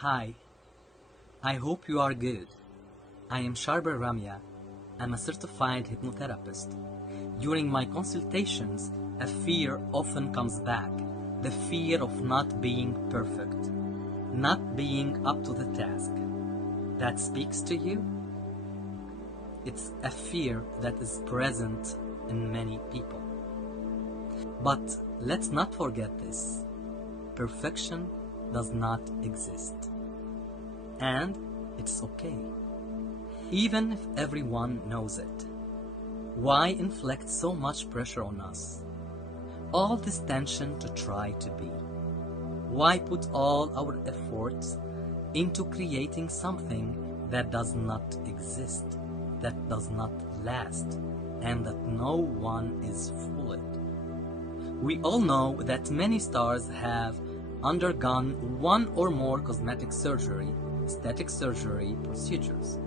Hi, I hope you are good. I am Charbel Ramia. I'm a certified hypnotherapist. During my consultations, a fear often comes back, the fear of not being perfect, not being up to the task. That speaks to you? It's a fear that is present in many people. But let's not forget this. Perfection does not exist. And it's okay. Even if everyone knows it. Why inflict so much pressure on us? All this tension to try to be. Why put all our efforts into creating something that does not exist, that does not last, and that no one is fooled? We all know that many stars have undergone one or more cosmetic surgery, aesthetic surgery procedures.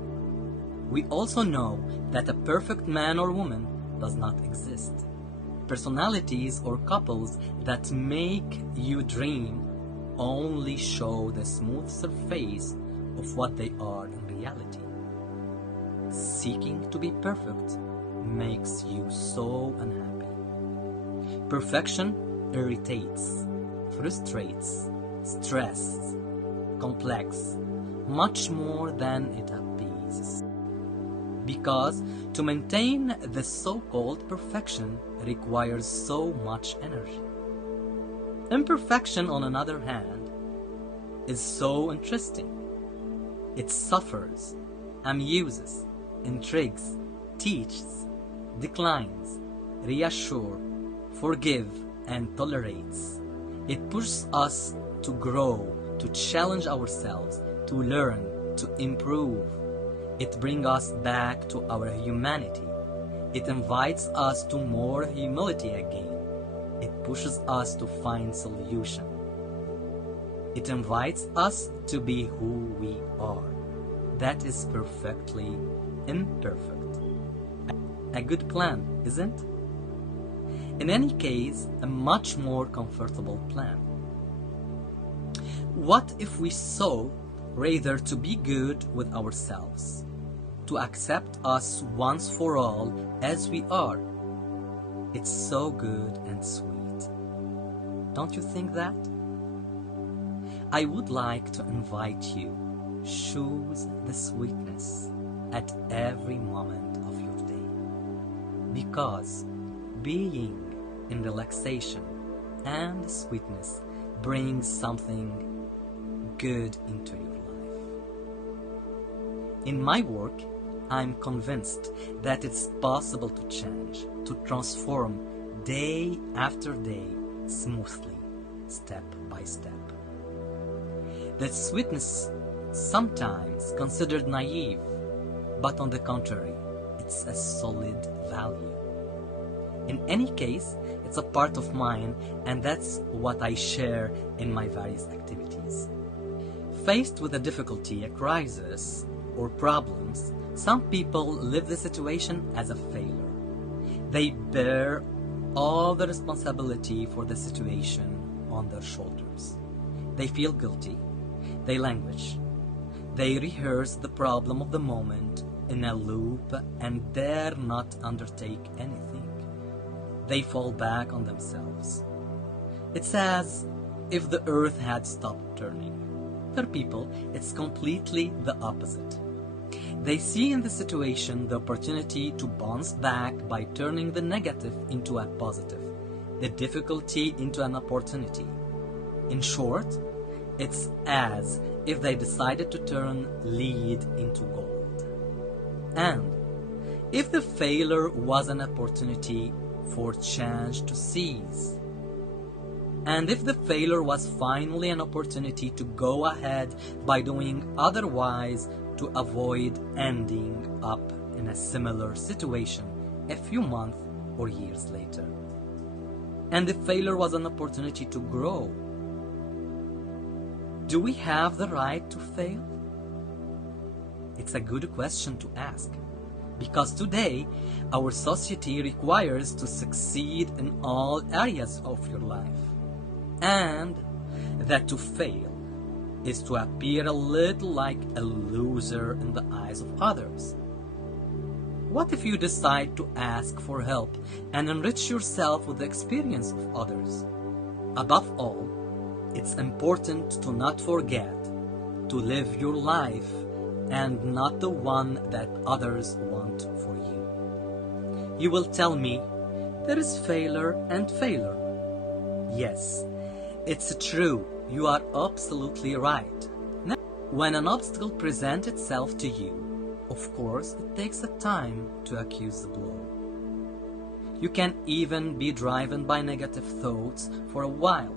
We also know that a perfect man or woman does not exist. Personalities or couples that make you dream only show the smooth surface of what they are in reality. Seeking to be perfect makes you so unhappy. Perfection irritates, frustrates, stresses, complex, much more than it appeases. Because to maintain the so-called perfection requires so much energy. Imperfection, on another hand, is so interesting. It suffers, amuses, intrigues, teaches, declines, reassures, forgives, and tolerates. It pushes us to grow, to challenge ourselves, to learn, to improve. It brings us back to our humanity. It invites us to more humility again. It pushes us to find solution. It invites us to be who we are. That is perfectly imperfect. A good plan, isn't? In any case, a much more comfortable plan. What if we sought rather to be good with ourselves, to accept us once for all as we are? It's so good and sweet. Don't you think that? I would like to invite you, choose the sweetness at every moment of your day. Because being in relaxation and sweetness brings something good into your life. In my work, I'm convinced that it's possible to change, to transform day after day, smoothly, step by step. That sweetness sometimes considered naive, but on the contrary, it's a solid value. In any case, it's a part of mine, and that's what I share in my various activities. Faced with a difficulty, a crisis, or problems, some people live the situation as a failure. They bear all the responsibility for the situation on their shoulders. They feel guilty. They languish. They rehearse the problem of the moment in a loop and dare not undertake anything. They fall back on themselves. It's as if the earth had stopped turning. For people, it's completely the opposite. They see in the situation the opportunity to bounce back by turning the negative into a positive, the difficulty into an opportunity. In short, it's as if they decided to turn lead into gold. And if the failure was an opportunity for change to seize, and if the failure was finally an opportunity to go ahead by doing otherwise to avoid ending up in a similar situation a few months or years later, and if failure was an opportunity to grow, do we have the right to fail? It's a good question to ask. Because today, our society requires to succeed in all areas of your life, and that to fail is to appear a little like a loser in the eyes of others. What if you decide to ask for help and enrich yourself with the experience of others? Above all, it's important to not forget to live your life and not the one that others want for you. You will tell me, there is failure and failure. Yes, it's true. You are absolutely right. Now, when an obstacle presents itself to you, of course, it takes a time to accuse the blow. You can even be driven by negative thoughts for a while,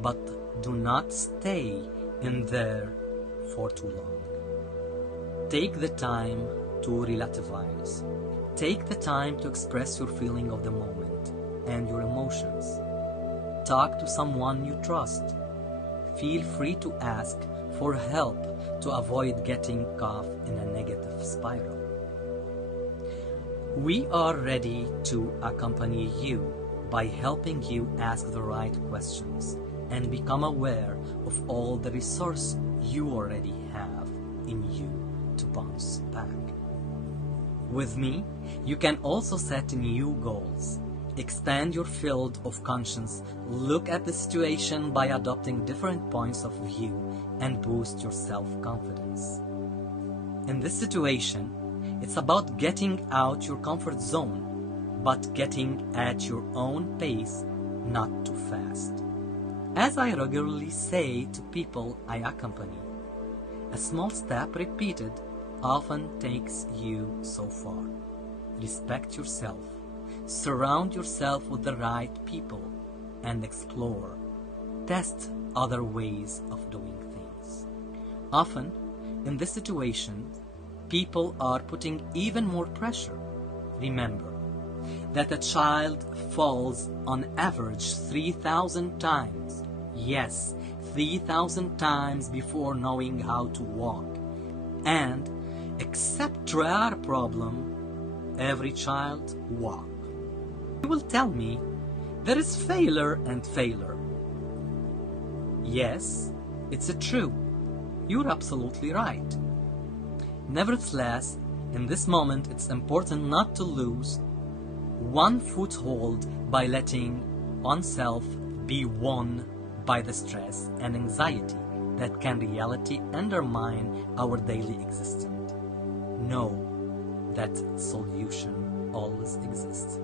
but do not stay in there for too long. Take the time to relativize. Take the time to express your feeling of the moment and your emotions. Talk to someone you trust. Feel free to ask for help to avoid getting caught in a negative spiral. We are ready to accompany you by helping you ask the right questions and become aware of all the resources you already have in you to bounce back. With me, you can also set new goals. Expand your field of conscience, look at the situation by adopting different points of view, and boost your self-confidence. In this situation, it's about getting out your comfort zone, but getting at your own pace, not too fast. As I regularly say to people I accompany, a small step repeated often takes you so far. Respect yourself. Surround yourself with the right people and explore. Test other ways of doing things. Often, in this situation, people are putting even more pressure. Remember that a child falls on average 3,000 times. Yes, 3,000 times before knowing how to walk. And, except rare problem, every child walks. You will tell me, there is failure and failure. Yes, it's true. You're absolutely right. Nevertheless, in this moment, it's important not to lose one foothold by letting oneself be won by the stress and anxiety that can reality undermine our daily existence. Know that solution always exists.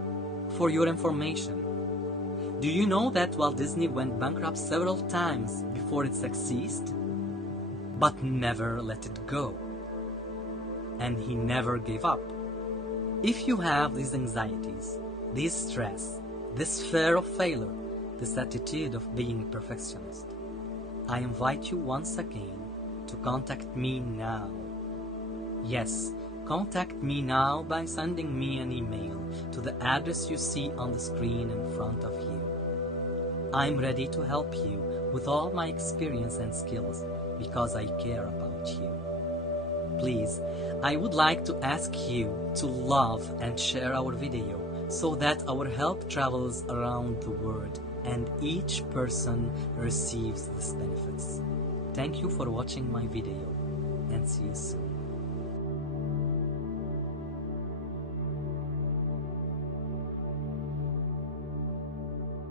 For your information, do you know that Walt Disney went bankrupt several times before it succeeded? But never let it go. And he never gave up. If you have these anxieties, this stress, this fear of failure, this attitude of being a perfectionist, I invite you once again to contact me now. Yes, contact me now by sending me an email to the address you see on the screen in front of you. I'm ready to help you with all my experience and skills because I care about you. Please, I would like to ask you to love and share our video so that our help travels around the world and each person receives these benefits. Thank you for watching my video and see you soon.